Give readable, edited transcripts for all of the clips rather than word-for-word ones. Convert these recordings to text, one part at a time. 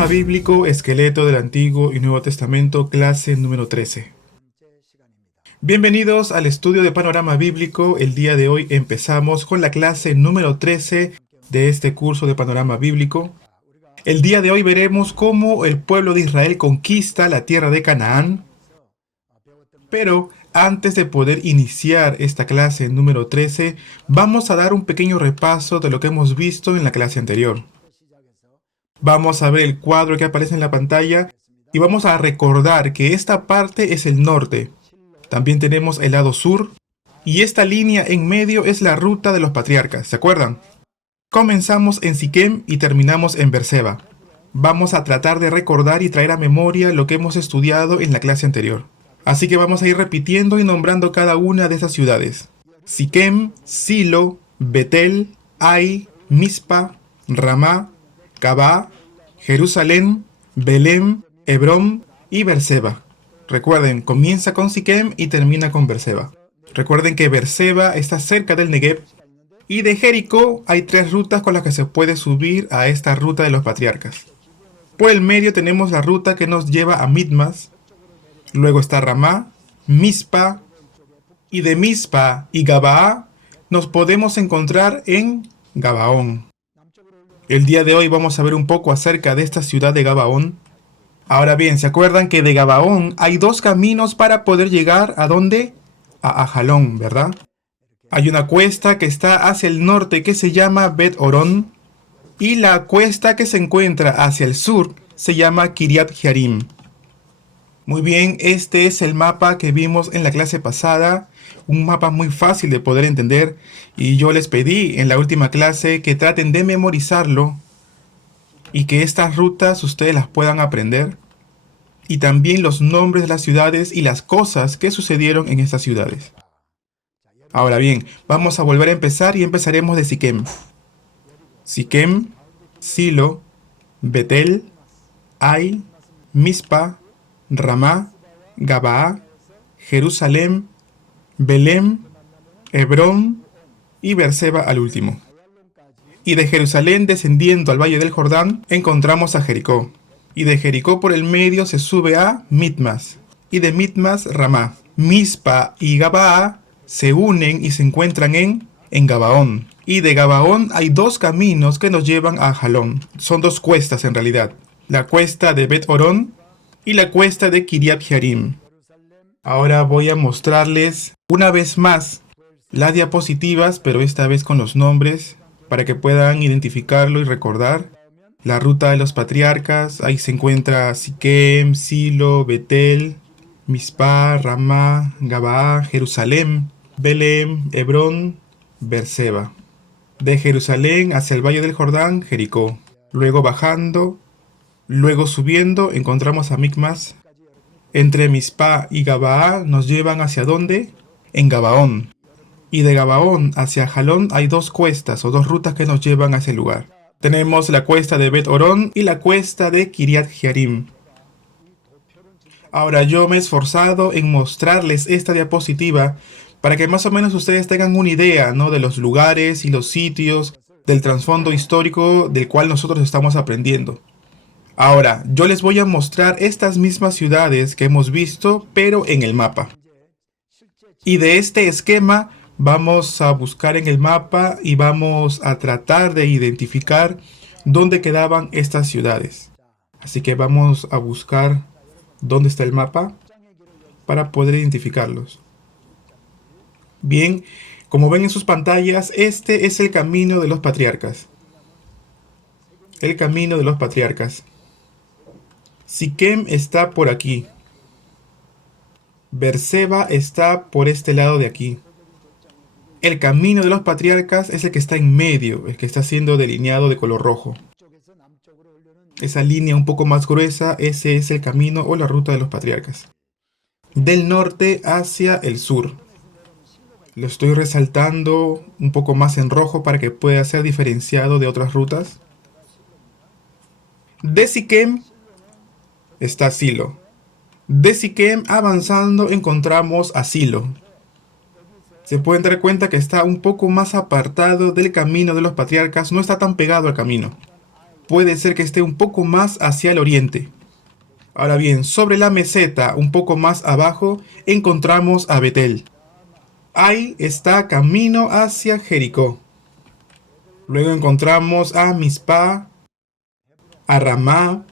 Panorama Bíblico, Esqueleto del Antiguo y Nuevo Testamento, clase número 13. Bienvenidos al estudio de Panorama Bíblico. El día de hoy empezamos con la clase número 13 de este curso de Panorama Bíblico. El día de hoy veremos cómo el pueblo de Israel conquista la tierra de Canaán. Pero antes de poder iniciar esta clase número 13, vamos a dar un pequeño repaso de lo que hemos visto en la clase anterior. Vamos a ver el cuadro que aparece en la pantalla y vamos a recordar que esta parte es el norte. También tenemos el lado sur y esta línea en medio es la ruta de los patriarcas, ¿se acuerdan? Comenzamos en Siquem y terminamos en Beerseba. Vamos a tratar de recordar y traer a memoria lo que hemos estudiado en la clase anterior. Así que vamos a ir repitiendo y nombrando cada una de esas ciudades. Siquem, Silo, Betel, Ai, Mizpa, Ramá, Gabá, Jerusalén, Belén, Hebrón y Beerseba. Recuerden, comienza con Siquem y termina con Beerseba. Recuerden que Beerseba está cerca del Negev y de Jericó hay 3 rutas con las que se puede subir a esta ruta de los patriarcas. Por el medio tenemos la ruta que nos lleva a Mitmas, luego está Ramá, Mizpa y de Mizpa y Gabaa nos podemos encontrar en Gabaón. El día de hoy vamos a ver un poco acerca de esta ciudad de Gabaón. Ahora bien, ¿se acuerdan que de Gabaón hay 2 caminos para poder llegar a dónde? A Ajalón, ¿verdad? Hay una cuesta que está hacia el norte que se llama Bet Orón y la cuesta que se encuentra hacia el sur se llama Kiriat Jearim. Muy bien, este es el mapa que vimos en la clase pasada, un mapa muy fácil de poder entender y yo les pedí en la última clase que traten de memorizarlo y que estas rutas ustedes las puedan aprender y también los nombres de las ciudades y las cosas que sucedieron en estas ciudades. Ahora bien, vamos a volver a empezar y empezaremos de Siquem. Siquem, Silo, Betel, Ai, Mizpa, Ramá, Gabaa, Jerusalén, Belén, Hebrón y Beerseba al último. Y de Jerusalén descendiendo al valle del Jordán encontramos a Jericó. Y de Jericó por el medio se sube a Mitmas. Y de Mitmas Ramá. Mizpa y Gabaa se unen y se encuentran en Gabaón. Y de Gabaón hay 2 caminos que nos llevan a Ajalón. Son 2 cuestas en realidad. La cuesta de Bet Orón y la cuesta de Kiriat Jearim. Ahora voy a mostrarles una vez más las diapositivas, pero esta vez con los nombres, para que puedan identificarlo y recordar. La ruta de los patriarcas, ahí se encuentra Siquem, Silo, Betel, Mizpa, Ramá, Gabaa, Jerusalén, Belén, Hebrón, Beerseba. De Jerusalén hacia el valle del Jordán, Jericó. Luego bajando, luego subiendo, encontramos a Micmas. Entre Mizpa y Gabaa nos llevan hacia ¿dónde? En Gabaón. Y de Gabaón hacia Ajalón hay 2 cuestas o 2 rutas que nos llevan a ese lugar. Tenemos la cuesta de Bet Orón y la cuesta de Kiriat Jearim. Ahora yo me he esforzado en mostrarles esta diapositiva para que más o menos ustedes tengan una idea, ¿no?, de los lugares y los sitios, del trasfondo histórico del cual nosotros estamos aprendiendo. Ahora, yo les voy a mostrar estas mismas ciudades que hemos visto, pero en el mapa. Y de este esquema vamos a buscar en el mapa y vamos a tratar de identificar dónde quedaban estas ciudades. Así que vamos a buscar dónde está el mapa para poder identificarlos. Bien, como ven en sus pantallas, este es el camino de los patriarcas. El camino de los patriarcas. Siquem está por aquí. Beerseba está por este lado de aquí. El camino de los patriarcas es el que está en medio, el que está siendo delineado de color rojo. Esa línea un poco más gruesa, ese es el camino o la ruta de los patriarcas. Del norte hacia el sur. Lo estoy resaltando un poco más en rojo para que pueda ser diferenciado de otras rutas. De Siquem está Silo. De Siquem avanzando encontramos a Silo. Se pueden dar cuenta que está un poco más apartado del camino de los patriarcas, no está tan pegado al camino. puede ser que esté un poco más hacia el oriente. Ahora bien, sobre la meseta, un poco más abajo, encontramos a Betel. Ahí está camino hacia Jericó. Luego encontramos a Mizpah, a Ramá,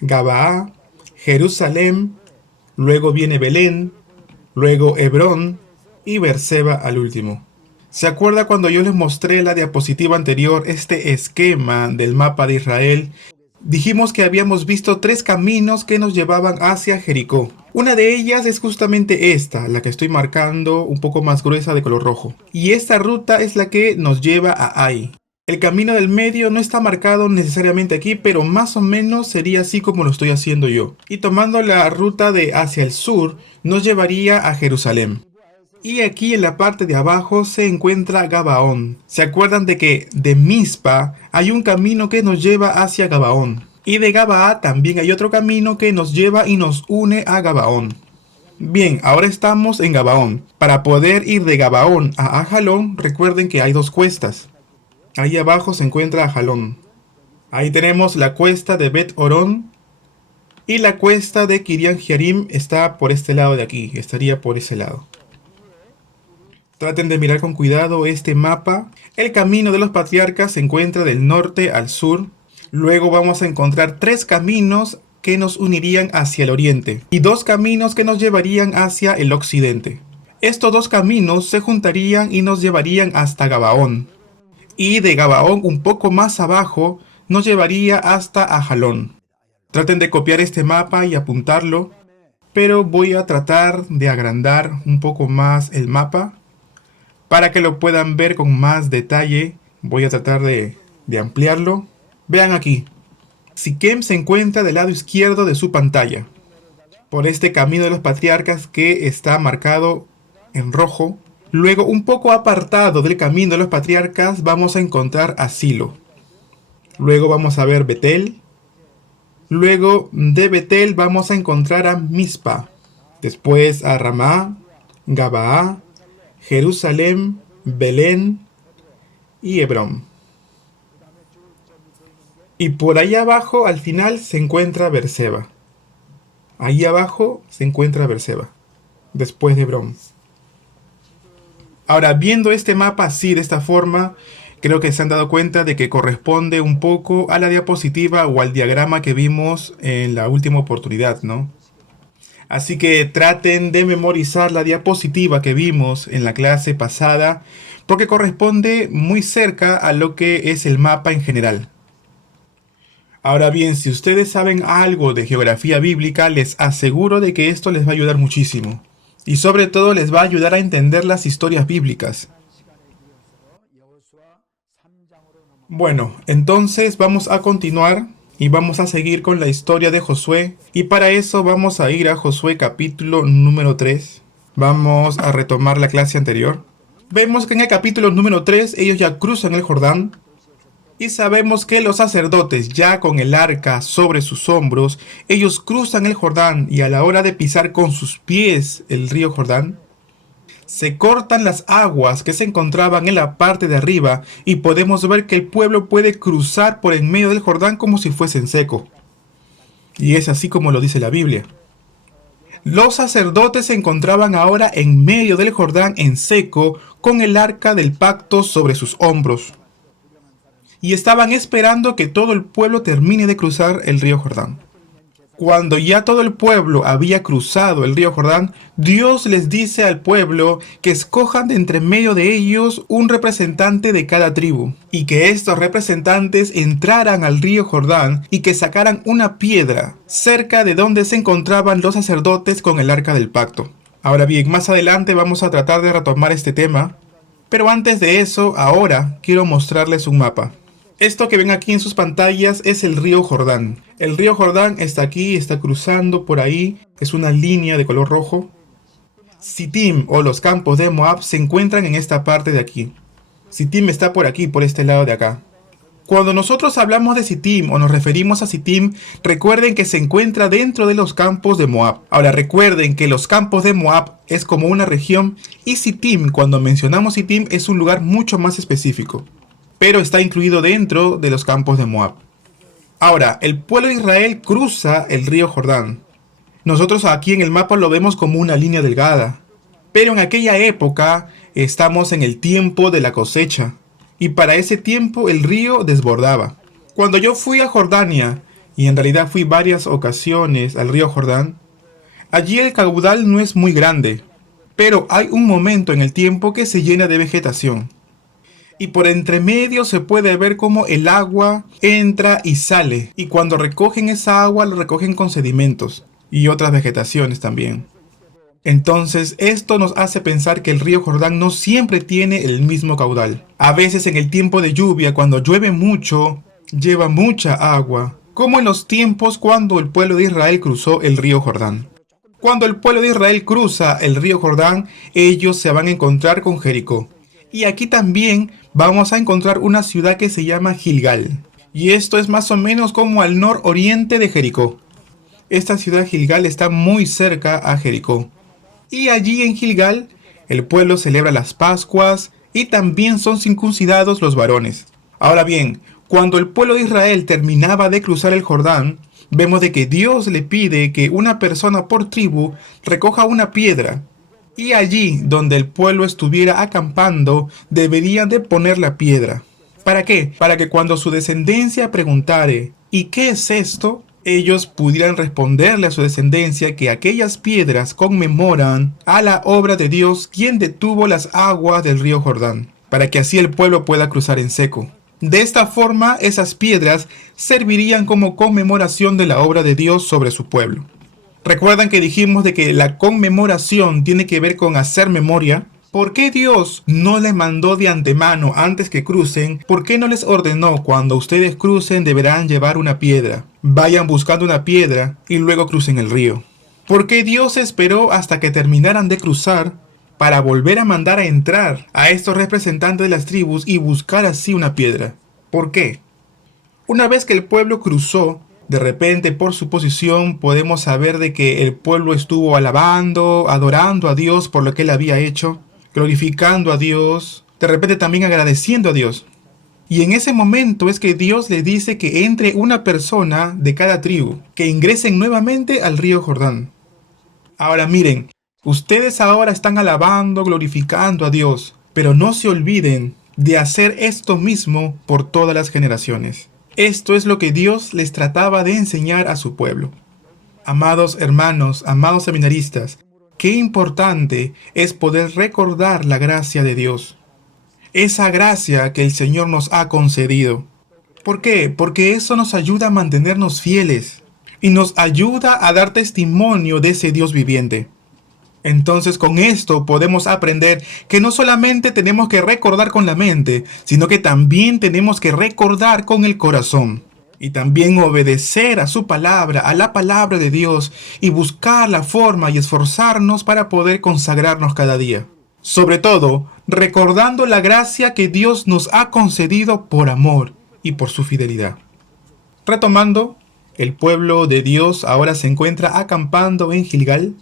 Gabaa, Jerusalén, luego viene Belén, luego Hebrón y Beerseba al último. ¿Se acuerda cuando yo les mostré la diapositiva anterior este esquema del mapa de Israel? Dijimos que habíamos visto 3 caminos que nos llevaban hacia Jericó. Una de ellas es justamente esta, la que estoy marcando un poco más gruesa de color rojo. Y esta ruta es la que nos lleva a Ai. El camino del medio no está marcado necesariamente aquí, pero más o menos sería así como lo estoy haciendo yo. Y tomando la ruta de hacia el sur, nos llevaría a Jerusalén. Y aquí en la parte de abajo se encuentra Gabaón. ¿Se acuerdan de que de Mizpah hay un camino que nos lleva hacia Gabaón? Y de Gabaa también hay otro camino que nos lleva y nos une a Gabaón. Bien, ahora estamos en Gabaón. Para poder ir de Gabaón a Ajalón, recuerden que hay 2 cuestas. Ahí abajo se encuentra Ajalón. Ahí tenemos la cuesta de Bet Horón. Y la cuesta de Kirian Jearim está por este lado de aquí. Estaría por ese lado. Traten de mirar con cuidado este mapa. El camino de los patriarcas se encuentra del norte al sur. Luego vamos a encontrar 3 caminos que nos unirían hacia el oriente y 2 caminos que nos llevarían hacia el occidente. Estos 2 caminos se juntarían y nos llevarían hasta Gabaón. Y de Gabaón un poco más abajo nos llevaría hasta Ajalón. Traten de copiar este mapa y apuntarlo, pero voy a tratar de agrandar un poco más el mapa para que lo puedan ver con más detalle. Voy a tratar de ampliarlo. Vean aquí. Siquem se encuentra del lado izquierdo de su pantalla, por este camino de los patriarcas que está marcado en rojo. Luego, un poco apartado del camino de los patriarcas, vamos a encontrar a Silo. Luego vamos a ver Betel. Luego de Betel vamos a encontrar a Mizpah. Después a Ramá, Gabaa, Jerusalén, Belén y Hebrón. Y por ahí abajo, al final, se encuentra Beerseba. Ahí abajo se encuentra Beerseba, después de Hebrón. Ahora, viendo este mapa así, de esta forma, creo que se han dado cuenta de que corresponde un poco a la diapositiva o al diagrama que vimos en la última oportunidad, ¿no? Así que traten de memorizar la diapositiva que vimos en la clase pasada, porque corresponde muy cerca a lo que es el mapa en general. Ahora bien, si ustedes saben algo de geografía bíblica, les aseguro de que esto les va a ayudar muchísimo. Y sobre todo les va a ayudar a entender las historias bíblicas. Bueno, entonces vamos a continuar y vamos a seguir con la historia de Josué. Y para eso vamos a ir a Josué capítulo número 3. Vamos a retomar la clase anterior. Vemos que en el capítulo número 3 ellos ya cruzan el Jordán. Y sabemos que los sacerdotes, ya con el arca sobre sus hombros, ellos cruzan el Jordán y a la hora de pisar con sus pies el río Jordán, se cortan las aguas que se encontraban en la parte de arriba y podemos ver que el pueblo puede cruzar por en medio del Jordán como si fuese en seco. Y es así como lo dice la Biblia. Los sacerdotes se encontraban ahora en medio del Jordán en seco con el arca del pacto sobre sus hombros. Y estaban esperando que todo el pueblo termine de cruzar el río Jordán. Cuando ya todo el pueblo había cruzado el río Jordán, Dios les dice al pueblo que escojan de entre medio de ellos un representante de cada tribu, y que estos representantes entraran al río Jordán y que sacaran una piedra cerca de donde se encontraban los sacerdotes con el arca del pacto. Ahora bien, más adelante vamos a tratar de retomar este tema, pero antes de eso, ahora quiero mostrarles un mapa. Esto que ven aquí en sus pantallas es el río Jordán. El río Jordán está aquí, está cruzando por ahí, es una línea de color rojo. Sittim o los campos de Moab se encuentran en esta parte de aquí. Sittim está por aquí, por este lado de acá. Cuando nosotros hablamos de Sittim o nos referimos a Sittim, recuerden que se encuentra dentro de los campos de Moab. Ahora recuerden que los campos de Moab es como una región y Sittim, cuando mencionamos Sittim, es un lugar mucho más específico, pero está incluido dentro de los campos de Moab. Ahora, el pueblo de Israel cruza el río Jordán. Nosotros aquí en el mapa lo vemos como una línea delgada. Pero en aquella época estamos en el tiempo de la cosecha. Y para ese tiempo el río desbordaba. Cuando yo fui a Jordania, y en realidad fui varias ocasiones al río Jordán, allí el caudal no es muy grande. Pero hay un momento en el tiempo que se llena de vegetación. Y por entre medio se puede ver cómo el agua entra y sale. Y cuando recogen esa agua, lo recogen con sedimentos y otras vegetaciones también. Entonces, esto nos hace pensar que el río Jordán no siempre tiene el mismo caudal. A veces en el tiempo de lluvia, cuando llueve mucho, lleva mucha agua, como en los tiempos cuando el pueblo de Israel cruzó el río Jordán. Cuando el pueblo de Israel cruza el río Jordán, ellos se van a encontrar con Jericó. Y aquí también vamos a encontrar una ciudad que se llama Gilgal. Y esto es más o menos como al nororiente de Jericó. Esta ciudad Gilgal está muy cerca a Jericó. Y allí en Gilgal, el pueblo celebra las Pascuas y también son circuncidados los varones. Ahora bien, cuando el pueblo de Israel terminaba de cruzar el Jordán, vemos de que Dios le pide que una persona por tribu recoja una piedra. Y allí donde el pueblo estuviera acampando, deberían de poner la piedra. ¿Para qué? Para que cuando su descendencia preguntare, ¿y qué es esto?, ellos pudieran responderle a su descendencia que aquellas piedras conmemoran a la obra de Dios, quien detuvo las aguas del río Jordán, para que así el pueblo pueda cruzar en seco. De esta forma, esas piedras servirían como conmemoración de la obra de Dios sobre su pueblo. ¿Recuerdan que dijimos de que la conmemoración tiene que ver con hacer memoria? ¿Por qué Dios no les mandó de antemano antes que crucen? ¿Por qué no les ordenó cuando ustedes crucen deberán llevar una piedra? Vayan buscando una piedra y luego crucen el río. ¿Por qué Dios esperó hasta que terminaran de cruzar para volver a mandar a entrar a estos representantes de las tribus y buscar así una piedra? ¿Por qué? Una vez que el pueblo cruzó, de repente por su posición podemos saber de que el pueblo estuvo alabando, adorando a Dios por lo que él había hecho, glorificando a Dios, de repente también agradeciendo a Dios. Y en ese momento es que Dios le dice que entre una persona de cada tribu, que ingresen nuevamente al río Jordán. Ahora miren, ustedes ahora están alabando, glorificando a Dios, pero no se olviden de hacer esto mismo por todas las generaciones. Esto es lo que Dios les trataba de enseñar a su pueblo. Amados hermanos, amados seminaristas, qué importante es poder recordar la gracia de Dios. Esa gracia que el Señor nos ha concedido. ¿Por qué? Porque eso nos ayuda a mantenernos fieles y nos ayuda a dar testimonio de ese Dios viviente. Entonces con esto podemos aprender que no solamente tenemos que recordar con la mente, sino que también tenemos que recordar con el corazón. Y también obedecer a su palabra, a la palabra de Dios, y buscar la forma y esforzarnos para poder consagrarnos cada día. Sobre todo, recordando la gracia que Dios nos ha concedido por amor y por su fidelidad. Retomando, el pueblo de Dios ahora se encuentra acampando en Gilgal.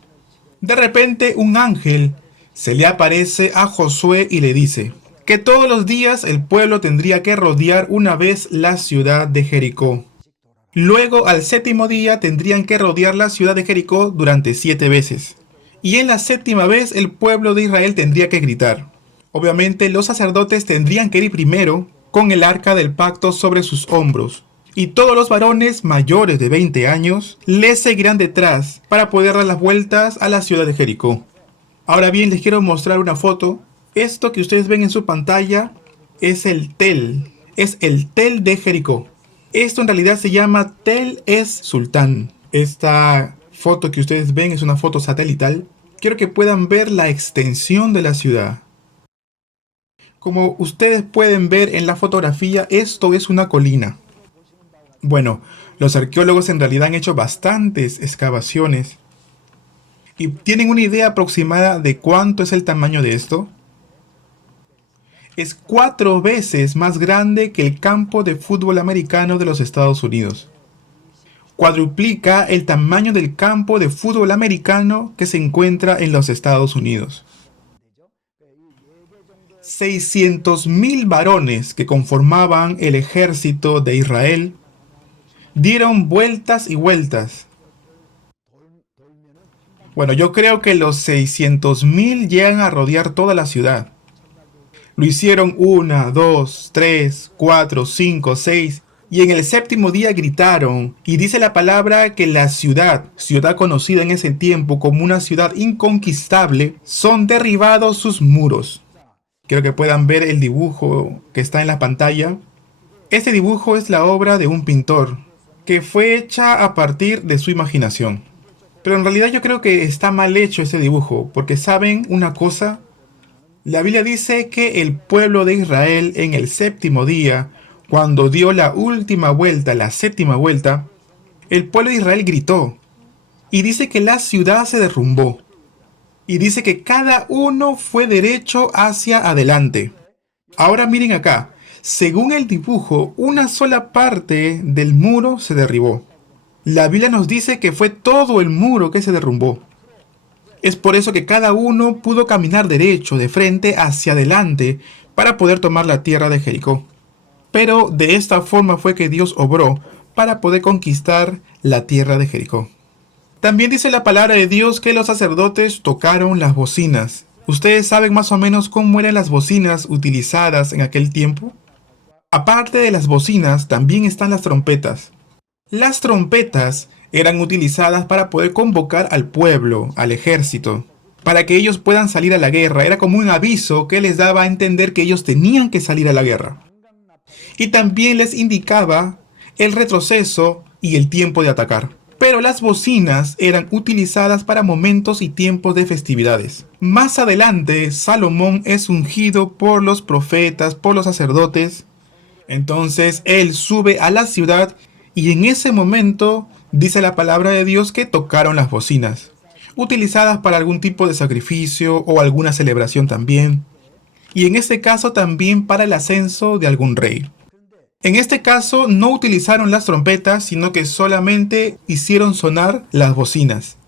De repente un ángel se le aparece a Josué y le dice que todos los días el pueblo tendría que rodear una vez la ciudad de Jericó. Luego al séptimo día tendrían que rodear la ciudad de Jericó durante 7 veces. Y en la séptima vez el pueblo de Israel tendría que gritar. Obviamente los sacerdotes tendrían que ir primero con el arca del pacto sobre sus hombros. Y todos los varones mayores de 20 años les seguirán detrás para poder dar las vueltas a la ciudad de Jericó. Ahora bien, les quiero mostrar una foto. Esto que ustedes ven en su pantalla es el Tel de Jericó. Esto en realidad se llama Tel es Sultán. Esta foto que ustedes ven es una foto satelital. Quiero que puedan ver la extensión de la ciudad. Como ustedes pueden ver en la fotografía, esto es una colina. Bueno, los arqueólogos en realidad han hecho bastantes excavaciones y tienen una idea aproximada de cuánto es el tamaño de esto. Es 4 veces más grande que el campo de fútbol americano de los Estados Unidos. Cuadruplica el tamaño del campo de fútbol americano que se encuentra en los Estados Unidos. 600.000 varones que conformaban el ejército de Israel Dieron vueltas y vueltas. Bueno, yo creo que los 600.000 llegan a rodear toda la ciudad. Lo hicieron 1, 2, 3, 4, 5, 6. Y en el séptimo día gritaron. Y dice la palabra que la ciudad conocida en ese tiempo como una ciudad inconquistable, son derribados sus muros. Quiero que puedan ver el dibujo que está en la pantalla. Este dibujo es la obra de un pintor, que fue hecha a partir de su imaginación. Pero en realidad yo creo que está mal hecho este dibujo, porque ¿saben una cosa? La Biblia dice que el pueblo de Israel en el séptimo día, cuando dio la última vuelta, la séptima vuelta, el pueblo de Israel gritó. Y dice que la ciudad se derrumbó. Y dice que cada uno fue derecho hacia adelante. Ahora miren acá. Según el dibujo, una sola parte del muro se derribó. La Biblia nos dice que fue todo el muro que se derrumbó. Es por eso que cada uno pudo caminar derecho, de frente hacia adelante, para poder tomar la tierra de Jericó. Pero de esta forma fue que Dios obró para poder conquistar la tierra de Jericó. También dice la palabra de Dios que los sacerdotes tocaron las bocinas. ¿Ustedes saben más o menos cómo eran las bocinas utilizadas en aquel tiempo? Aparte de las bocinas, también están las trompetas. Las trompetas eran utilizadas para poder convocar al pueblo, al ejército, para que ellos puedan salir a la guerra. Era como un aviso que les daba a entender que ellos tenían que salir a la guerra. Y también les indicaba el retroceso y el tiempo de atacar. Pero las bocinas eran utilizadas para momentos y tiempos de festividades. Más adelante, Salomón es ungido por los profetas, por los sacerdotes. Entonces él sube a la ciudad y en ese momento dice la palabra de Dios que tocaron las bocinas, utilizadas para algún tipo de sacrificio o alguna celebración también. Y en este caso también para el ascenso de algún rey. En este caso no utilizaron las trompetas, sino que solamente hicieron sonar las bocinas.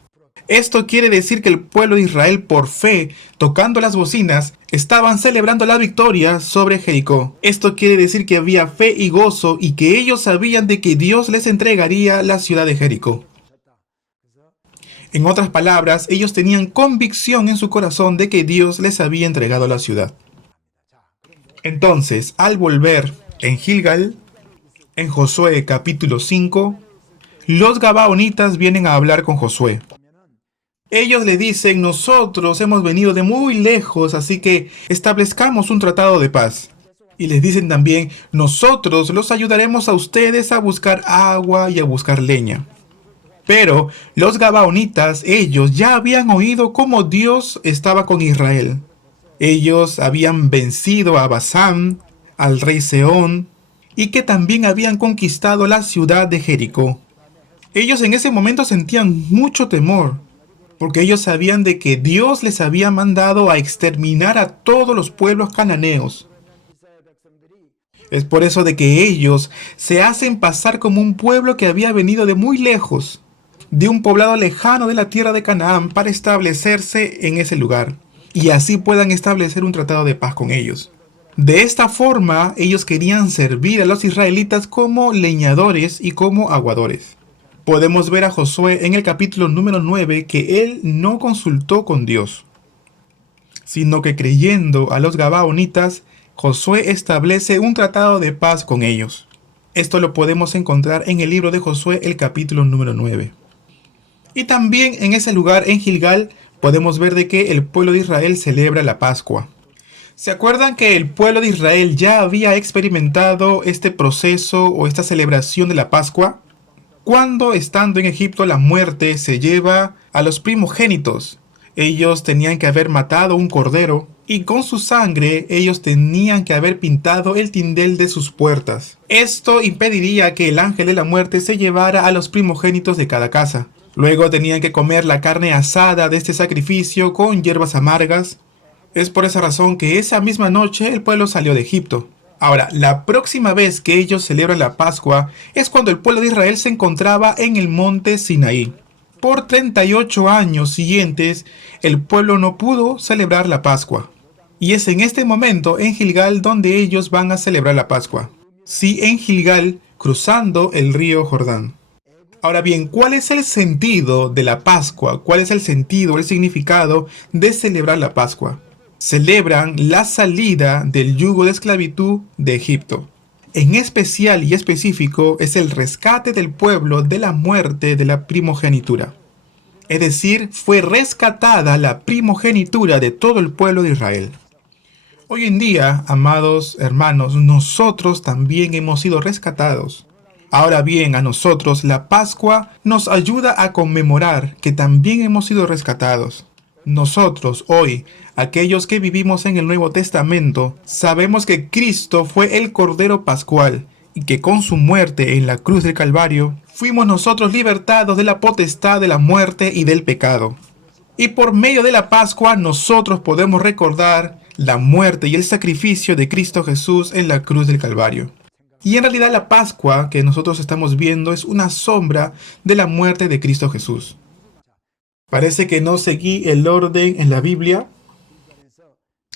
Esto quiere decir que el pueblo de Israel, por fe, tocando las bocinas, estaban celebrando la victoria sobre Jericó. Esto quiere decir que había fe y gozo y que ellos sabían de que Dios les entregaría la ciudad de Jericó. En otras palabras, ellos tenían convicción en su corazón de que Dios les había entregado la ciudad. Entonces, al volver en Gilgal, en Josué capítulo 5, los gabaonitas vienen a hablar con Josué. Ellos le dicen, nosotros hemos venido de muy lejos, así que establezcamos un tratado de paz. Y les dicen también, nosotros los ayudaremos a ustedes a buscar agua y a buscar leña. Pero los gabaonitas, ellos ya habían oído cómo Dios estaba con Israel. Ellos habían vencido a Basán, al rey Sehón, y que también habían conquistado la ciudad de Jericó. Ellos en ese momento sentían mucho temor, porque ellos sabían de que Dios les había mandado a exterminar a todos los pueblos cananeos. Es por eso de que ellos se hacen pasar como un pueblo que había venido de muy lejos, de un poblado lejano de la tierra de Canaán, para establecerse en ese lugar, y así puedan establecer un tratado de paz con ellos. De esta forma, ellos querían servir a los israelitas como leñadores y como aguadores. Podemos ver a Josué en el capítulo número 9 que él no consultó con Dios, sino que creyendo a los gabaonitas, Josué establece un tratado de paz con ellos. Esto lo podemos encontrar en el libro de Josué, el capítulo número 9. Y también en ese lugar, en Gilgal, podemos ver de que el pueblo de Israel celebra la Pascua. ¿Se acuerdan que el pueblo de Israel ya había experimentado este proceso o esta celebración de la Pascua? Cuando estando en Egipto la muerte se lleva a los primogénitos. Ellos tenían que haber matado un cordero y con su sangre ellos tenían que haber pintado el tindel de sus puertas. Esto impediría que el ángel de la muerte se llevara a los primogénitos de cada casa. Luego tenían que comer la carne asada de este sacrificio con hierbas amargas. Es por esa razón que esa misma noche el pueblo salió de Egipto. Ahora, la próxima vez que ellos celebran la Pascua es cuando el pueblo de Israel se encontraba en el monte Sinaí. Por 38 años siguientes, el pueblo no pudo celebrar la Pascua. Y es en este momento, en Gilgal, donde ellos van a celebrar la Pascua. Sí, en Gilgal, cruzando el río Jordán. Ahora bien, ¿cuál es el sentido de la Pascua? ¿Cuál es el sentido, el significado de celebrar la Pascua? Celebran la salida del yugo de esclavitud de Egipto. En especial y específico es el rescate del pueblo de la muerte de la primogenitura. Es decir, fue rescatada la primogenitura de todo el pueblo de Israel. Hoy en día, amados hermanos, nosotros también hemos sido rescatados. Ahora bien, a nosotros la Pascua nos ayuda a conmemorar que también hemos sido rescatados. Nosotros hoy, aquellos que vivimos en el Nuevo Testamento, sabemos que Cristo fue el Cordero Pascual y que con su muerte en la cruz del Calvario, fuimos nosotros libertados de la potestad de la muerte y del pecado. Y por medio de la Pascua nosotros podemos recordar la muerte y el sacrificio de Cristo Jesús en la cruz del Calvario. Y en realidad la Pascua que nosotros estamos viendo es una sombra de la muerte de Cristo Jesús. Parece que no seguí el orden en la Biblia.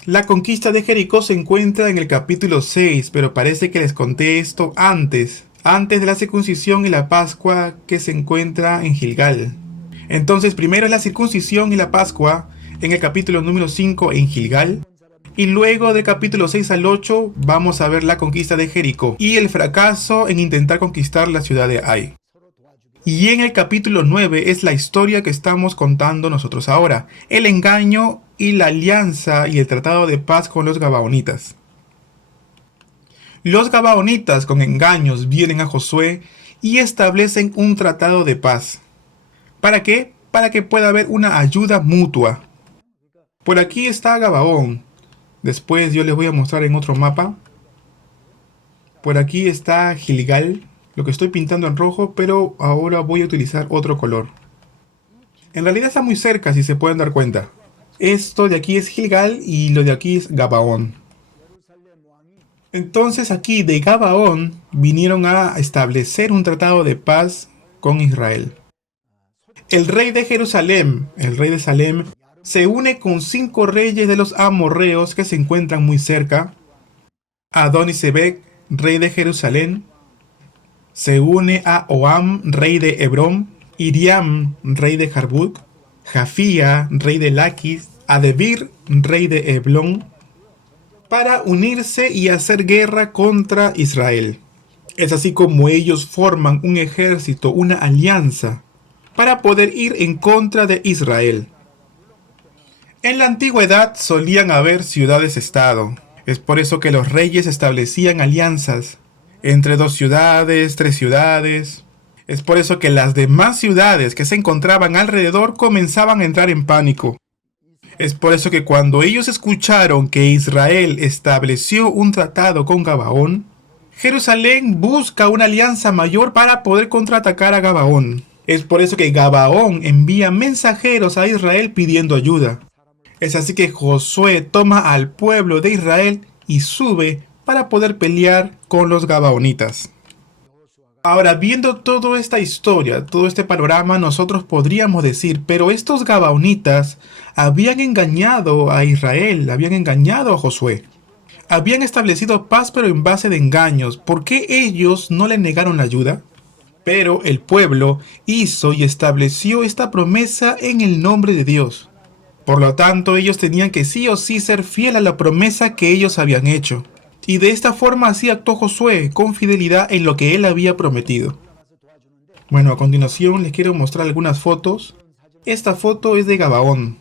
La conquista de Jericó se encuentra en el capítulo 6, pero parece que les conté esto antes de la circuncisión y la Pascua que se encuentra en Gilgal. Entonces primero es la circuncisión y la Pascua en el capítulo número 5 en Gilgal. Y luego del capítulo 6 al 8 vamos a ver la conquista de Jericó y el fracaso en intentar conquistar la ciudad de Ai. Y en el capítulo 9 es la historia que estamos contando nosotros ahora, el engaño y la alianza y el tratado de paz con los gabaonitas. Los gabaonitas con engaños vienen a Josué y establecen un tratado de paz. ¿Para qué? Para que pueda haber una ayuda mutua. Por aquí está Gabaón. Después yo les voy a mostrar en otro mapa. Por aquí está Gilgal, lo que estoy pintando en rojo, pero ahora voy a utilizar otro color. En realidad está muy cerca, si se pueden dar cuenta. Esto de aquí es Gilgal y lo de aquí es Gabaón. Entonces aquí de Gabaón vinieron a establecer un tratado de paz con Israel. El rey de Jerusalén, el rey de Salem, se une con 5 reyes de los amorreos que se encuentran muy cerca. Adoni-Sedec, rey de Jerusalén, se une a Oam, rey de Hebrón, Iriam, rey de Jarbut, Jafía, rey de Laquis, a Debir, rey de Eblón, para unirse y hacer guerra contra Israel. Es así como ellos forman un ejército, una alianza, para poder ir en contra de Israel. En la antigüedad solían haber ciudades-estado. Es por eso que los reyes establecían alianzas entre 2 ciudades, 3 ciudades. Es por eso que las demás ciudades que se encontraban alrededor comenzaban a entrar en pánico. Es por eso que cuando ellos escucharon que Israel estableció un tratado con Gabaón, Jerusalén busca una alianza mayor para poder contraatacar a Gabaón. Es por eso que Gabaón envía mensajeros a Israel pidiendo ayuda. Es así que Josué toma al pueblo de Israel y sube para poder pelear con los gabaonitas. Ahora, viendo toda esta historia, todo este panorama, nosotros podríamos decir, pero estos gabaonitas habían engañado a Israel, habían engañado a Josué. Habían establecido paz pero en base de engaños. ¿Por qué ellos no le negaron la ayuda? Pero el pueblo hizo y estableció esta promesa en el nombre de Dios. Por lo tanto, ellos tenían que sí o sí ser fiel a la promesa que ellos habían hecho. Y de esta forma así actuó Josué, con fidelidad en lo que él había prometido. Bueno, a continuación les quiero mostrar algunas fotos. Esta foto es de Gabaón.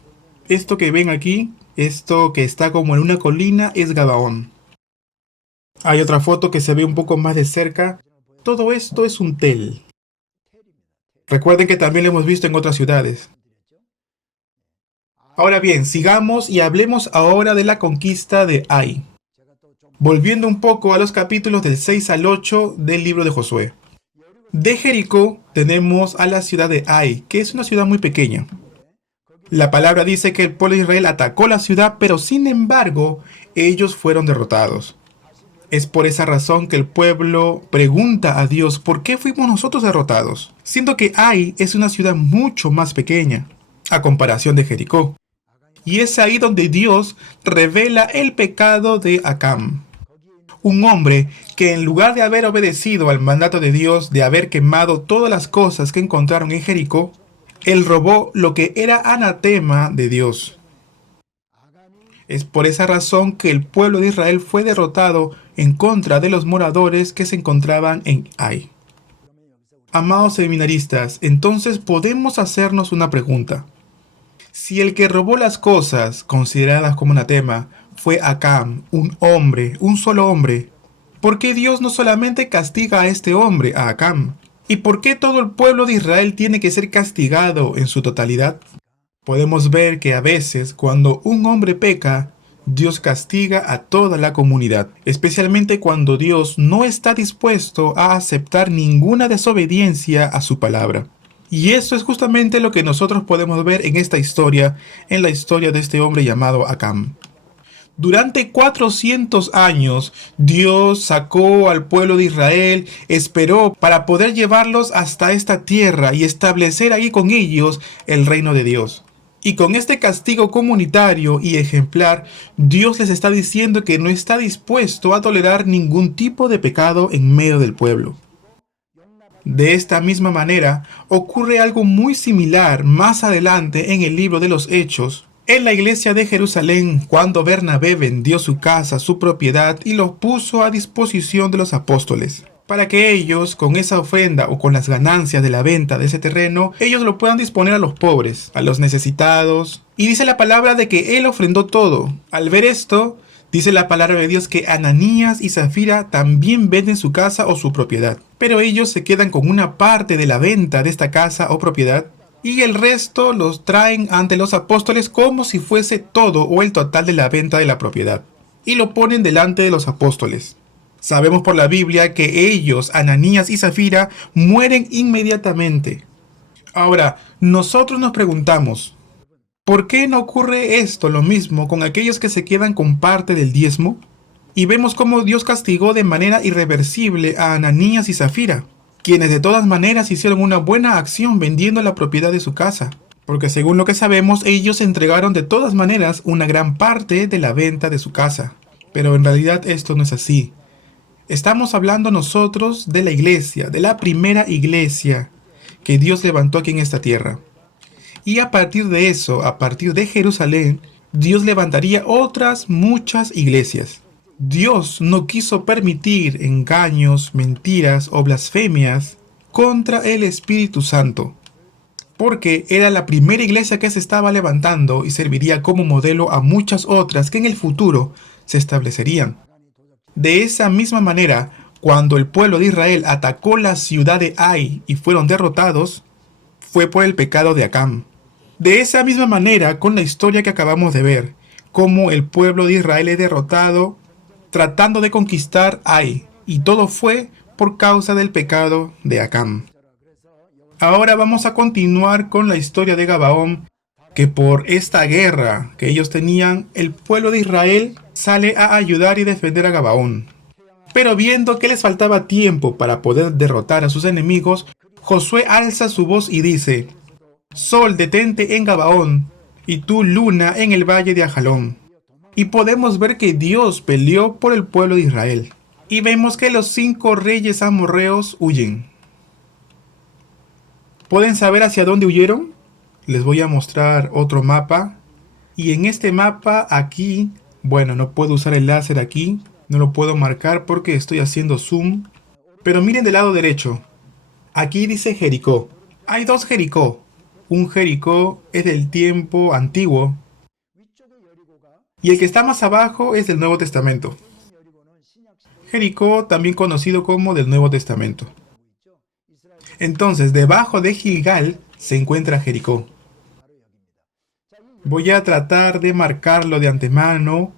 Esto que ven aquí, esto que está como en una colina, es Gabaón. Hay otra foto que se ve un poco más de cerca. Todo esto es un tel. Recuerden que también lo hemos visto en otras ciudades. Ahora bien, sigamos y hablemos ahora de la conquista de Ai. Volviendo un poco a los capítulos del 6 al 8 del libro de Josué. De Jericó tenemos a la ciudad de Ai, que es una ciudad muy pequeña. La palabra dice que el pueblo de Israel atacó la ciudad, pero sin embargo, ellos fueron derrotados. Es por esa razón que el pueblo pregunta a Dios, ¿por qué fuimos nosotros derrotados? Siendo que Ai es una ciudad mucho más pequeña, a comparación de Jericó. Y es ahí donde Dios revela el pecado de Acán. Un hombre que en lugar de haber obedecido al mandato de Dios de haber quemado todas las cosas que encontraron en Jericó, él robó lo que era anatema de Dios. Es por esa razón que el pueblo de Israel fue derrotado en contra de los moradores que se encontraban en Ai. Amados seminaristas, entonces podemos hacernos una pregunta. Si el que robó las cosas consideradas como anatema fue Acán, un hombre, un solo hombre, ¿por qué Dios no solamente castiga a este hombre, a Acán? ¿Y por qué todo el pueblo de Israel tiene que ser castigado en su totalidad? Podemos ver que a veces cuando un hombre peca, Dios castiga a toda la comunidad, especialmente cuando Dios no está dispuesto a aceptar ninguna desobediencia a su palabra. Y eso es justamente lo que nosotros podemos ver en esta historia, en la historia de este hombre llamado Acán. Durante 400 años, Dios sacó al pueblo de Israel, esperó para poder llevarlos hasta esta tierra y establecer ahí con ellos el reino de Dios. Y con este castigo comunitario y ejemplar, Dios les está diciendo que no está dispuesto a tolerar ningún tipo de pecado en medio del pueblo. De esta misma manera, ocurre algo muy similar más adelante en el libro de los Hechos, en la iglesia de Jerusalén, cuando Bernabé vendió su casa, su propiedad y los puso a disposición de los apóstoles, para que ellos, con esa ofrenda o con las ganancias de la venta de ese terreno, ellos lo puedan disponer a los pobres, a los necesitados. Y dice la palabra de que él ofrendó todo. Al ver esto, dice la palabra de Dios que Ananías y Zafira también venden su casa o su propiedad, pero ellos se quedan con una parte de la venta de esta casa o propiedad y el resto los traen ante los apóstoles como si fuese todo o el total de la venta de la propiedad, y lo ponen delante de los apóstoles. Sabemos por la Biblia que ellos, Ananías y Zafira, mueren inmediatamente. Ahora, nosotros nos preguntamos, ¿por qué no ocurre esto lo mismo con aquellos que se quedan con parte del diezmo? Y vemos cómo Dios castigó de manera irreversible a Ananías y Zafira, quienes de todas maneras hicieron una buena acción vendiendo la propiedad de su casa, porque según lo que sabemos, ellos entregaron de todas maneras una gran parte de la venta de su casa. Pero en realidad esto no es así. Estamos hablando nosotros de la iglesia, de la primera iglesia que Dios levantó aquí en esta tierra. Y a partir de eso, a partir de Jerusalén, Dios levantaría otras muchas iglesias. Dios no quiso permitir engaños, mentiras o blasfemias contra el Espíritu Santo, porque era la primera iglesia que se estaba levantando y serviría como modelo a muchas otras que en el futuro se establecerían. De esa misma manera, cuando el pueblo de Israel atacó la ciudad de Ai y fueron derrotados, fue por el pecado de Acán. De esa misma manera, con la historia que acabamos de ver, cómo el pueblo de Israel es derrotado tratando de conquistar Ai, y todo fue por causa del pecado de Acán. Ahora vamos a continuar con la historia de Gabaón, que por esta guerra que ellos tenían, el pueblo de Israel sale a ayudar y defender a Gabaón. Pero viendo que les faltaba tiempo para poder derrotar a sus enemigos, Josué alza su voz y dice: Sol, detente en Gabaón, y tú, luna, en el valle de Ajalón. Y podemos ver que Dios peleó por el pueblo de Israel. Y vemos que los 5 reyes amorreos huyen. ¿Pueden saber hacia dónde huyeron? Les voy a mostrar otro mapa. Y en este mapa aquí, bueno, no puedo usar el láser aquí. No lo puedo marcar porque estoy haciendo zoom. Pero miren del lado derecho. Aquí dice Jericó. Hay 2 Jericó. Un Jericó es del tiempo antiguo. Y el que está más abajo es del Nuevo Testamento. Jericó, también conocido como del Nuevo Testamento. Entonces, debajo de Gilgal se encuentra Jericó. Voy a tratar de marcarlo de antemano.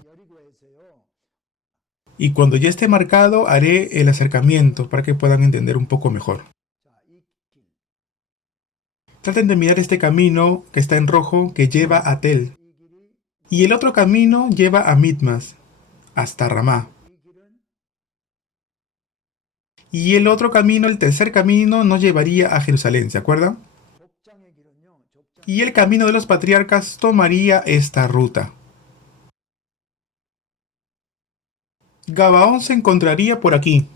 Y cuando ya esté marcado, haré el acercamiento para que puedan entender un poco mejor. Traten de mirar este camino que está en rojo que lleva a Tel. Y el otro camino lleva a Mitmas, hasta Ramá. Y el otro camino, el tercer camino, nos llevaría a Jerusalén, ¿se acuerdan? Y el camino de los patriarcas tomaría esta ruta. Gabaón se encontraría por aquí.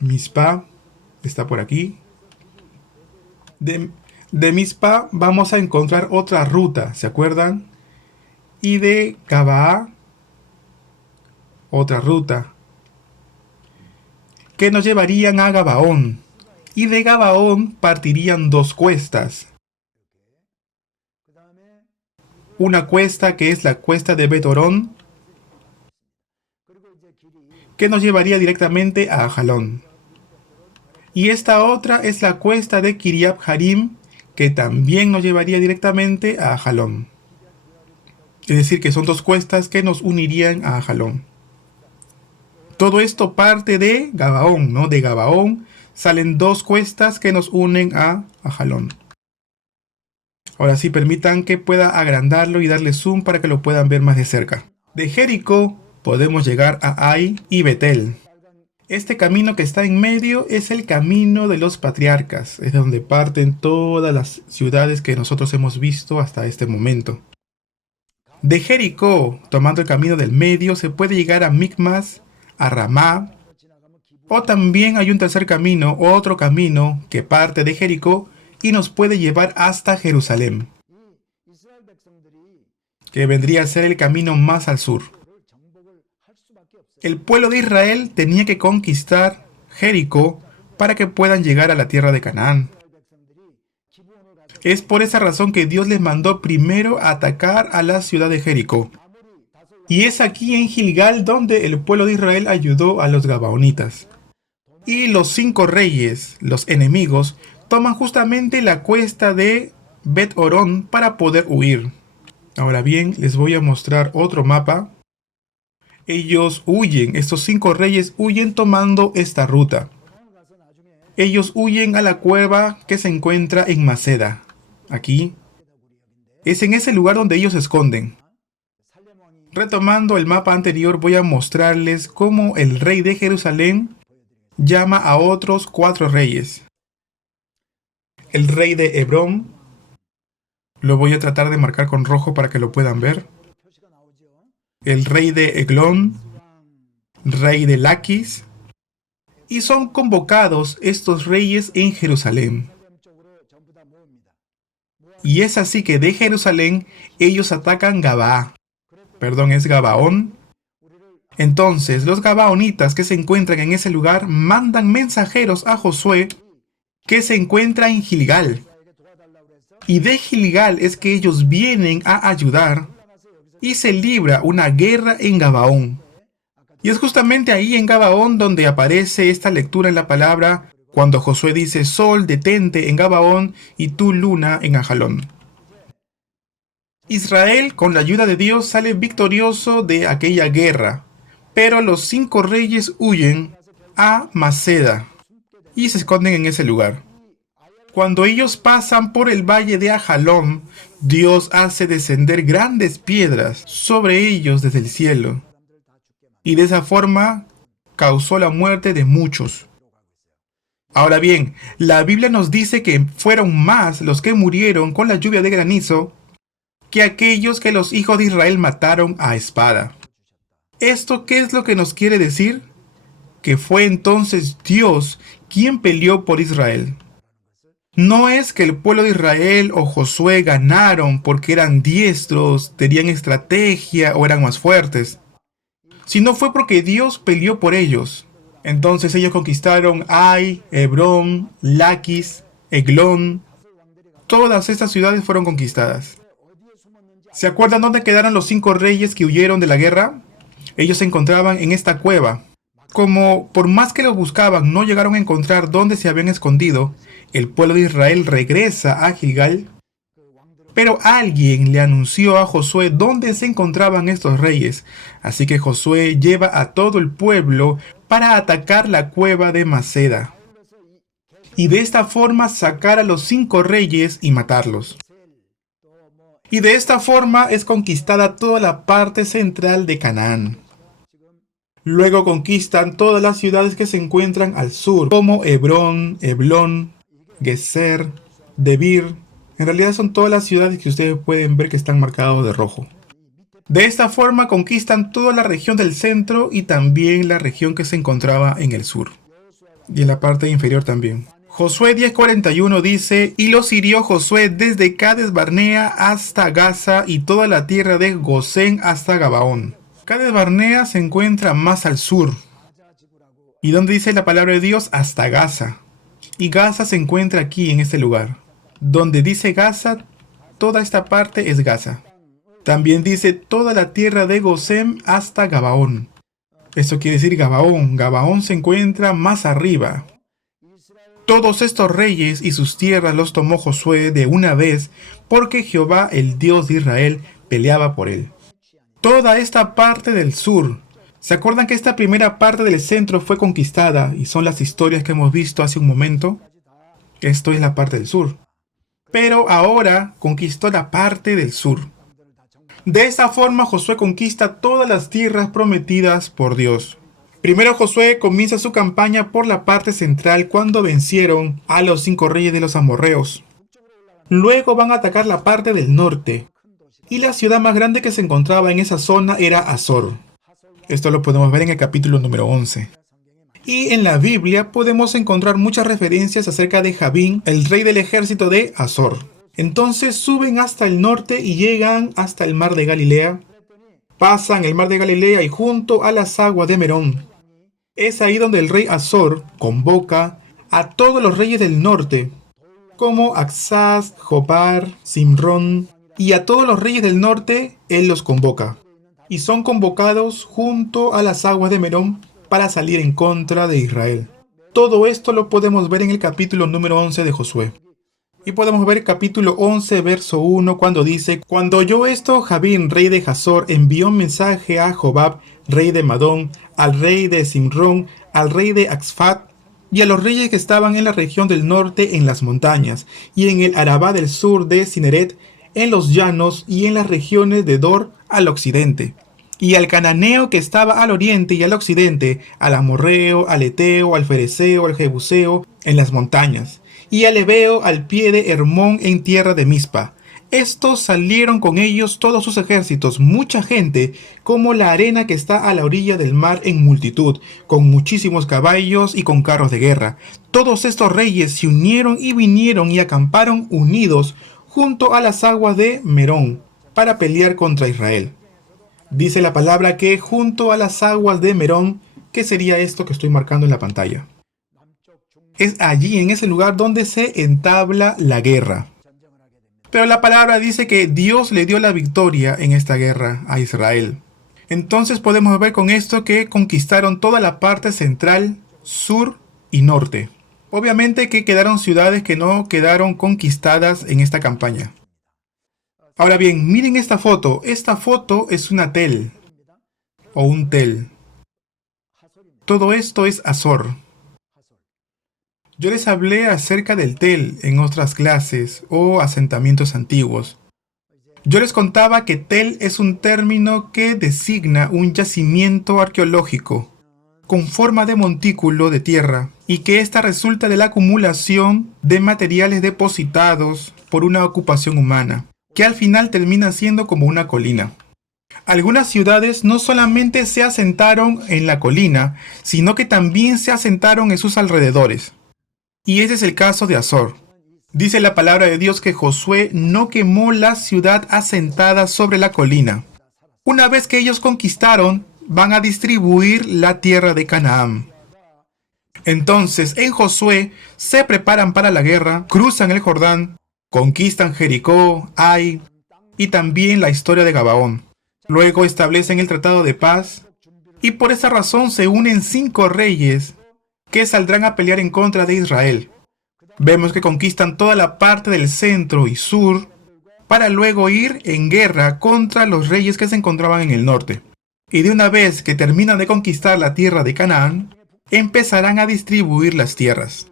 Mizpah está por aquí. De, de Mizpah vamos a encontrar otra ruta, ¿se acuerdan? Y de Gabaa, otra ruta, que nos llevarían a Gabaón. Y de Gabaón partirían dos cuestas. Una cuesta que es la cuesta de Betorón, que nos llevaría directamente a Ajalón. Y esta otra es la cuesta de Kiriath Jearim, que también nos llevaría directamente a Ajalón. Es decir, que son dos cuestas que nos unirían a Ajalón. Todo esto parte de Gabaón, ¿no? De Gabaón salen dos cuestas que nos unen a Ajalón. Ahora sí, permitan que pueda agrandarlo y darle zoom para que lo puedan ver más de cerca. De Jericó podemos llegar a Ai y Betel. Este camino que está en medio es el camino de los patriarcas, es donde parten todas las ciudades que nosotros hemos visto hasta este momento. De Jericó, tomando el camino del medio, se puede llegar a Micmas, a Ramá, o también hay un tercer camino, otro camino que parte de Jericó y nos puede llevar hasta Jerusalén, que vendría a ser el camino más al sur. El pueblo de Israel tenía que conquistar Jericó para que puedan llegar a la tierra de Canaán. Es por esa razón que Dios les mandó primero a atacar a la ciudad de Jericó. Y es aquí en Gilgal donde el pueblo de Israel ayudó a los gabaonitas. Y los 5 reyes, los enemigos, toman justamente la cuesta de Bet-Orón para poder huir. Ahora bien, les voy a mostrar otro mapa. Ellos huyen, estos 5 reyes huyen tomando esta ruta. Ellos huyen a la cueva que se encuentra en Maceda. Aquí. Es en ese lugar donde ellos se esconden. Retomando el mapa anterior, voy a mostrarles cómo el rey de Jerusalén llama a otros 4 reyes. El rey de Hebrón, lo voy a tratar de marcar con rojo para que lo puedan ver. El rey de Eglón, rey de Laquis, y son convocados estos reyes en Jerusalén. Y es así que de Jerusalén ellos atacan es Gabaón. Entonces los gabaonitas que se encuentran en ese lugar mandan mensajeros a Josué que se encuentra en Gilgal. Y de Gilgal es que ellos vienen a ayudar y se libra una guerra en Gabaón. Y es justamente ahí en Gabaón donde aparece esta lectura en la palabra cuando Josué dice: Sol, detente en Gabaón y tú, luna, en Ajalón. Israel, con la ayuda de Dios, sale victorioso de aquella guerra, pero los 5 reyes huyen a Maceda y se esconden en ese lugar. Cuando ellos pasan por el valle de Ajalón, Dios hace descender grandes piedras sobre ellos desde el cielo, y de esa forma causó la muerte de muchos. Ahora bien, la Biblia nos dice que fueron más los que murieron con la lluvia de granizo que aquellos que los hijos de Israel mataron a espada. ¿Esto qué es lo que nos quiere decir? Que fue entonces Dios quien peleó por Israel. No es que el pueblo de Israel o Josué ganaron porque eran diestros, tenían estrategia o eran más fuertes, sino fue porque Dios peleó por ellos. Entonces ellos conquistaron Ai, Hebrón, Laquis, Eglón. Todas estas ciudades fueron conquistadas. ¿Se acuerdan dónde quedaron los 5 reyes que huyeron de la guerra? Ellos se encontraban en esta cueva. Como por más que los buscaban no llegaron a encontrar dónde se habían escondido, el pueblo de Israel regresa a Gilgal. Pero alguien le anunció a Josué dónde se encontraban estos reyes. Así que Josué lleva a todo el pueblo para atacar la cueva de Maceda. Y de esta forma sacar a los 5 reyes y matarlos. Y de esta forma es conquistada toda la parte central de Canaán. Luego conquistan todas las ciudades que se encuentran al sur, como Hebrón, Heblón, Geser, Debir. En realidad son todas las ciudades que ustedes pueden ver que están marcadas de rojo. De esta forma conquistan toda la región del centro y también la región que se encontraba en el sur. Y en la parte inferior también. Josué 10:41 dice: y los hirió Josué desde Cades Barnea hasta Gaza y toda la tierra de Gosén hasta Gabaón. Cades Barnea se encuentra más al sur. ¿Y dónde dice la palabra de Dios? Hasta Gaza. Y Gaza se encuentra aquí en este lugar. Donde dice Gaza, toda esta parte es Gaza. También dice toda la tierra de Gosén hasta Gabaón. Esto quiere decir Gabaón. Gabaón se encuentra más arriba. Todos estos reyes y sus tierras los tomó Josué de una vez, porque Jehová, el Dios de Israel, peleaba por él. Toda esta parte del sur. ¿Se acuerdan que esta primera parte del centro fue conquistada? Y son las historias que hemos visto hace un momento. Esto es la parte del sur. Pero ahora conquistó la parte del sur. De esta forma Josué conquista todas las tierras prometidas por Dios. Primero Josué comienza su campaña por la parte central cuando vencieron a los 5 reyes de los amorreos. Luego van a atacar la parte del norte. Y la ciudad más grande que se encontraba en esa zona era Azor. Esto lo podemos ver en el capítulo número 11. Y en la Biblia podemos encontrar muchas referencias acerca de Jabín, el rey del ejército de Azor. Entonces suben hasta el norte y llegan hasta el mar de Galilea. Pasan el mar de Galilea y junto a las aguas de Merón. Es ahí donde el rey Azor convoca a todos los reyes del norte, como Axaz, Jopar, Simrón, y a todos los reyes del norte él los convoca. Y son convocados junto a las aguas de Merón para salir en contra de Israel. Todo esto lo podemos ver en el capítulo número 11 de Josué. Y podemos ver el capítulo 11, verso 1, cuando dice: cuando oyó esto, Jabín, rey de Hazor, envió un mensaje a Jobab, rey de Madón, al rey de Simrón, al rey de Axfat, y a los reyes que estaban en la región del norte en las montañas, y en el Arabá del sur de Cineret, en los llanos y en las regiones de Dor al occidente, y al cananeo que estaba al oriente y al occidente, al amorreo, al eteo, al fereceo, al jebuseo, en las montañas, y al heveo al pie de Hermón en tierra de Mizpa. Estos salieron con ellos todos sus ejércitos, mucha gente, como la arena que está a la orilla del mar en multitud, con muchísimos caballos y con carros de guerra. Todos estos reyes se unieron y vinieron y acamparon unidos junto a las aguas de Merón, para pelear contra Israel. Dice la palabra que junto a las aguas de Merón, ¿qué sería esto que estoy marcando en la pantalla? Es allí, en ese lugar, donde se entabla la guerra. Pero la palabra dice que Dios le dio la victoria en esta guerra a Israel. Entonces podemos ver con esto que conquistaron toda la parte central, sur y norte. Obviamente que quedaron ciudades que no quedaron conquistadas en esta campaña. Ahora bien, miren esta foto. Esta foto es una tel o un tel. Todo esto es Azor. Yo les hablé acerca del tel en otras clases o asentamientos antiguos. Yo les contaba que tel es un término que designa un yacimiento arqueológico con forma de montículo de tierra y que ésta resulta de la acumulación de materiales depositados por una ocupación humana, que al final termina siendo como una colina. Algunas ciudades no solamente se asentaron en la colina, sino que también se asentaron en sus alrededores. Y ese es el caso de Azor. Dice la palabra de Dios que Josué no quemó la ciudad asentada sobre la colina. Una vez que ellos conquistaron, van a distribuir la tierra de Canaán. Entonces, en Josué, se preparan para la guerra, cruzan el Jordán, conquistan Jericó, Ai, y también la historia de Gabaón. Luego establecen el tratado de paz, y por esa razón se unen 5 reyes que saldrán a pelear en contra de Israel. Vemos que conquistan toda la parte del centro y sur, para luego ir en guerra contra los reyes que se encontraban en el norte. Y de una vez que terminan de conquistar la tierra de Canaán, empezarán a distribuir las tierras.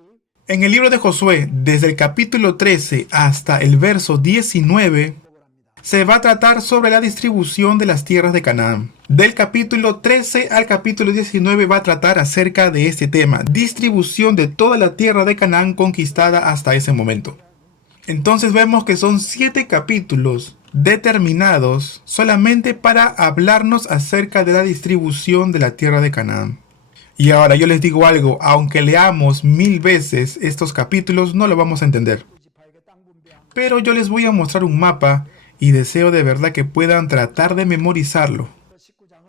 En el libro de Josué, desde el capítulo 13 hasta el verso 19, se va a tratar sobre la distribución de las tierras de Canaán. Del capítulo 13 al capítulo 19 va a tratar acerca de este tema, distribución de toda la tierra de Canaán conquistada hasta ese momento. Entonces vemos que son 7 capítulos determinados solamente para hablarnos acerca de la distribución de la tierra de Canaán. Y ahora yo les digo algo, aunque leamos 1000 veces estos capítulos, no lo vamos a entender. Pero yo les voy a mostrar un mapa y deseo de verdad que puedan tratar de memorizarlo.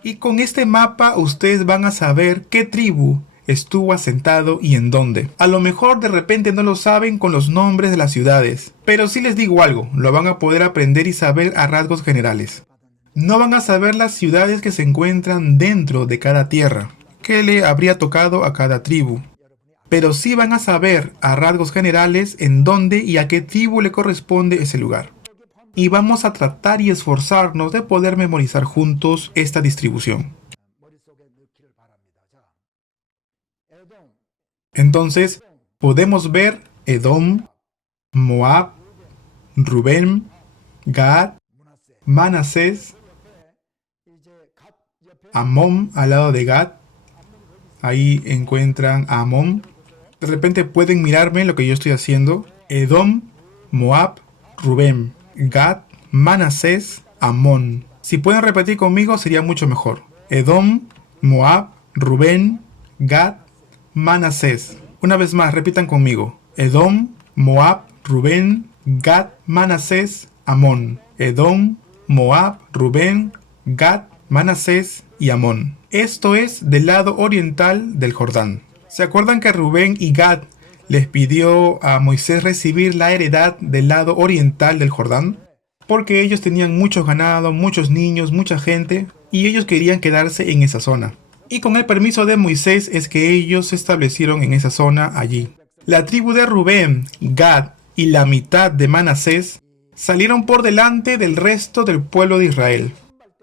Y con este mapa ustedes van a saber qué tribu estuvo asentado y en dónde. A lo mejor de repente no lo saben con los nombres de las ciudades, pero sí les digo algo, lo van a poder aprender y saber a rasgos generales. No van a saber las ciudades que se encuentran dentro de cada tierra, que le habría tocado a cada tribu. Pero sí van a saber a rasgos generales en dónde y a qué tribu le corresponde ese lugar. Y vamos a tratar y esforzarnos de poder memorizar juntos esta distribución. Entonces, podemos ver Edom, Moab, Rubén, Gad, Manasés, Amón al lado de Gad. Ahí encuentran a Amón. De repente pueden mirarme lo que yo estoy haciendo. Edom, Moab, Rubén, Gad, Manasés, Amón. Si pueden repetir conmigo sería mucho mejor. Edom, Moab, Rubén, Gad, Manasés. Una vez más, repitan conmigo. Edom, Moab, Rubén, Gad, Manasés, Amón. Edom, Moab, Rubén, Gad, Manasés y Amón. Esto es del lado oriental del Jordán. ¿Se acuerdan que Rubén y Gad les pidió a Moisés recibir la heredad del lado oriental del Jordán? Porque ellos tenían mucho ganado, muchos niños, mucha gente, y ellos querían quedarse en esa zona. Y con el permiso de Moisés es que ellos se establecieron en esa zona allí. La tribu de Rubén, Gad y la mitad de Manasés salieron por delante del resto del pueblo de Israel.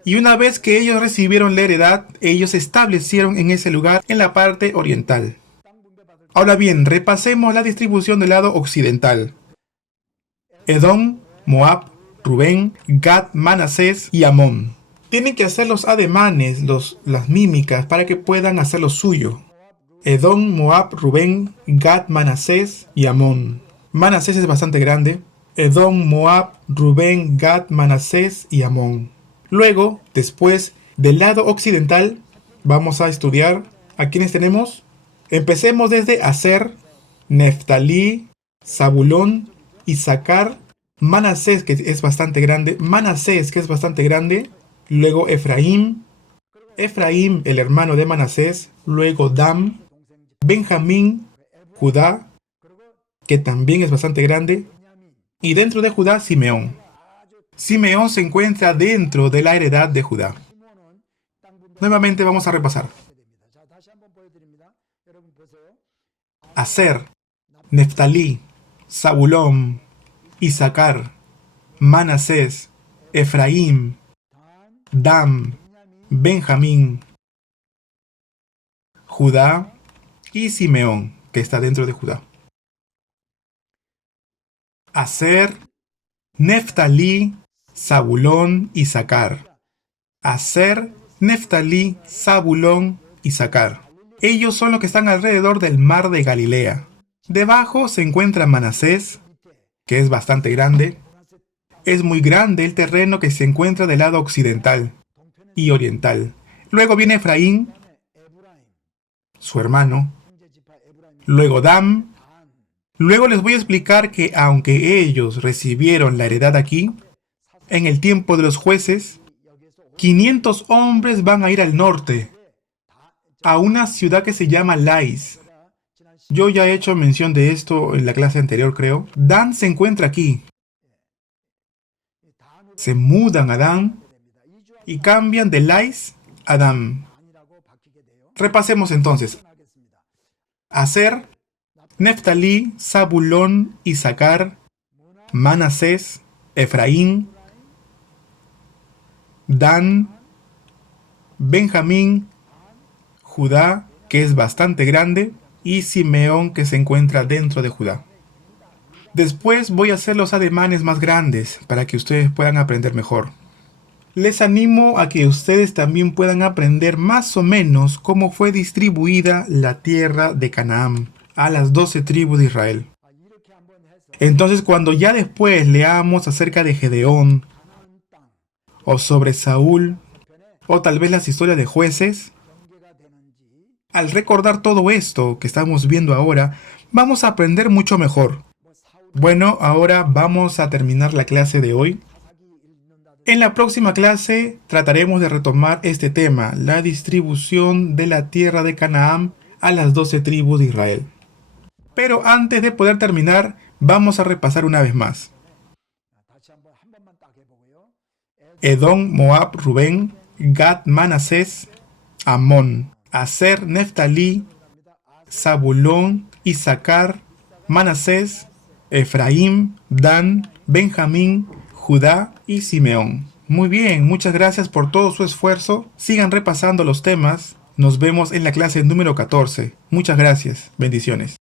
Y una vez que ellos recibieron la heredad, ellos se establecieron en ese lugar en la parte oriental. Ahora bien, repasemos la distribución del lado occidental. Edom, Moab, Rubén, Gad, Manasés y Amón. Tienen que hacer los ademanes, las mímicas, para que puedan hacer lo suyo. Edom, Moab, Rubén, Gad, Manasés y Amón. Manasés es bastante grande. Edom, Moab, Rubén, Gad, Manasés y Amón. Luego, después, del lado occidental, vamos a estudiar a quienes tenemos. Empecemos desde Aser, Neftalí, Zabulón, Isaacar, Manasés, que es bastante grande, luego Efraín, el hermano de Manasés, luego Dan, Benjamín, Judá, que también es bastante grande, y dentro de Judá, Simeón. Simeón se encuentra dentro de la heredad de Judá. Nuevamente vamos a repasar. Aser, Neftalí, Zabulón, Isaacar, Manasés, Efraín, Dan, Benjamín, Judá y Simeón, que está dentro de Judá. Aser, Neftalí, Zabulón, Isaacar. Aser, Neftalí, Zabulón, Isaacar. Ellos son los que están alrededor del mar de Galilea. Debajo se encuentra Manasés, que es bastante grande. Es muy grande el terreno que se encuentra del lado occidental y oriental. Luego viene Efraín, su hermano. Luego Dan. Luego les voy a explicar que aunque ellos recibieron la heredad aquí, en el tiempo de los jueces, 500 hombres van a ir al norte, a una ciudad que se llama Lais. Yo ya he hecho mención de esto en la clase anterior, creo. Dan se encuentra aquí. Se mudan a Dan y cambian de Lais a Dan. Repasemos entonces. Aser, Neftalí, Zabulón, Isaacar, Manasés, Efraín, Dan, Benjamín, Judá, que es bastante grande, y Simeón, que se encuentra dentro de Judá. Después voy a hacer los ademanes más grandes para que ustedes puedan aprender mejor. Les animo a que ustedes también puedan aprender más o menos cómo fue distribuida la tierra de Canaán a las 12 tribus de Israel. Entonces, cuando ya después leamos acerca de Gedeón, o sobre Saúl, o tal vez las historias de jueces. Al recordar todo esto que estamos viendo ahora, vamos a aprender mucho mejor. Bueno, ahora vamos a terminar la clase de hoy. En la próxima clase trataremos de retomar este tema, la distribución de la tierra de Canaán a las 12 tribus de Israel. Pero antes de poder terminar, vamos a repasar una vez más. Edom, Moab, Rubén, Gad, Manasés, Amón, Aser, Neftalí, Zabulón, Isaacar, Manasés, Efraín, Dan, Benjamín, Judá y Simeón. Muy bien, muchas gracias por todo su esfuerzo. Sigan repasando los temas. Nos vemos en la clase número 14. Muchas gracias. Bendiciones.